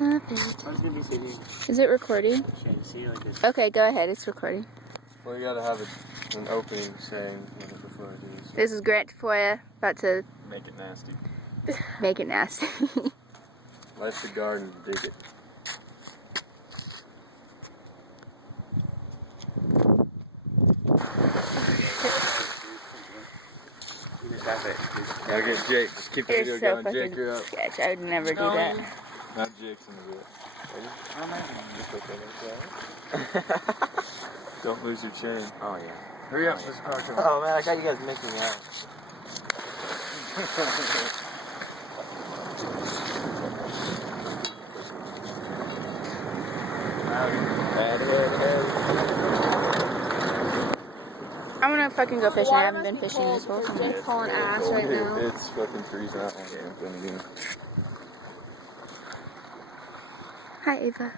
Love it. I was gonna be sitting. Is it recording? See like this. Okay, go ahead. It's recording. Well, you gotta have an opening saying before it is. This is Grant Tafoya about to Make it nasty. make it nasty. Life's a garden, dig it. You just have it. Now get Jake. Just keep the You're video so going. fucking Jake, you're up. sketch. I would never do that. Now Jake's in the bit. Don't lose your chain. Oh yeah. Hurry up, let's talk about Oh man, I got you guys making out. I wanna fucking go fishing. I haven't been fishing this whole time. Jake's hauling ass right now. It's fucking freezing out. Yeah, Hi, Ava.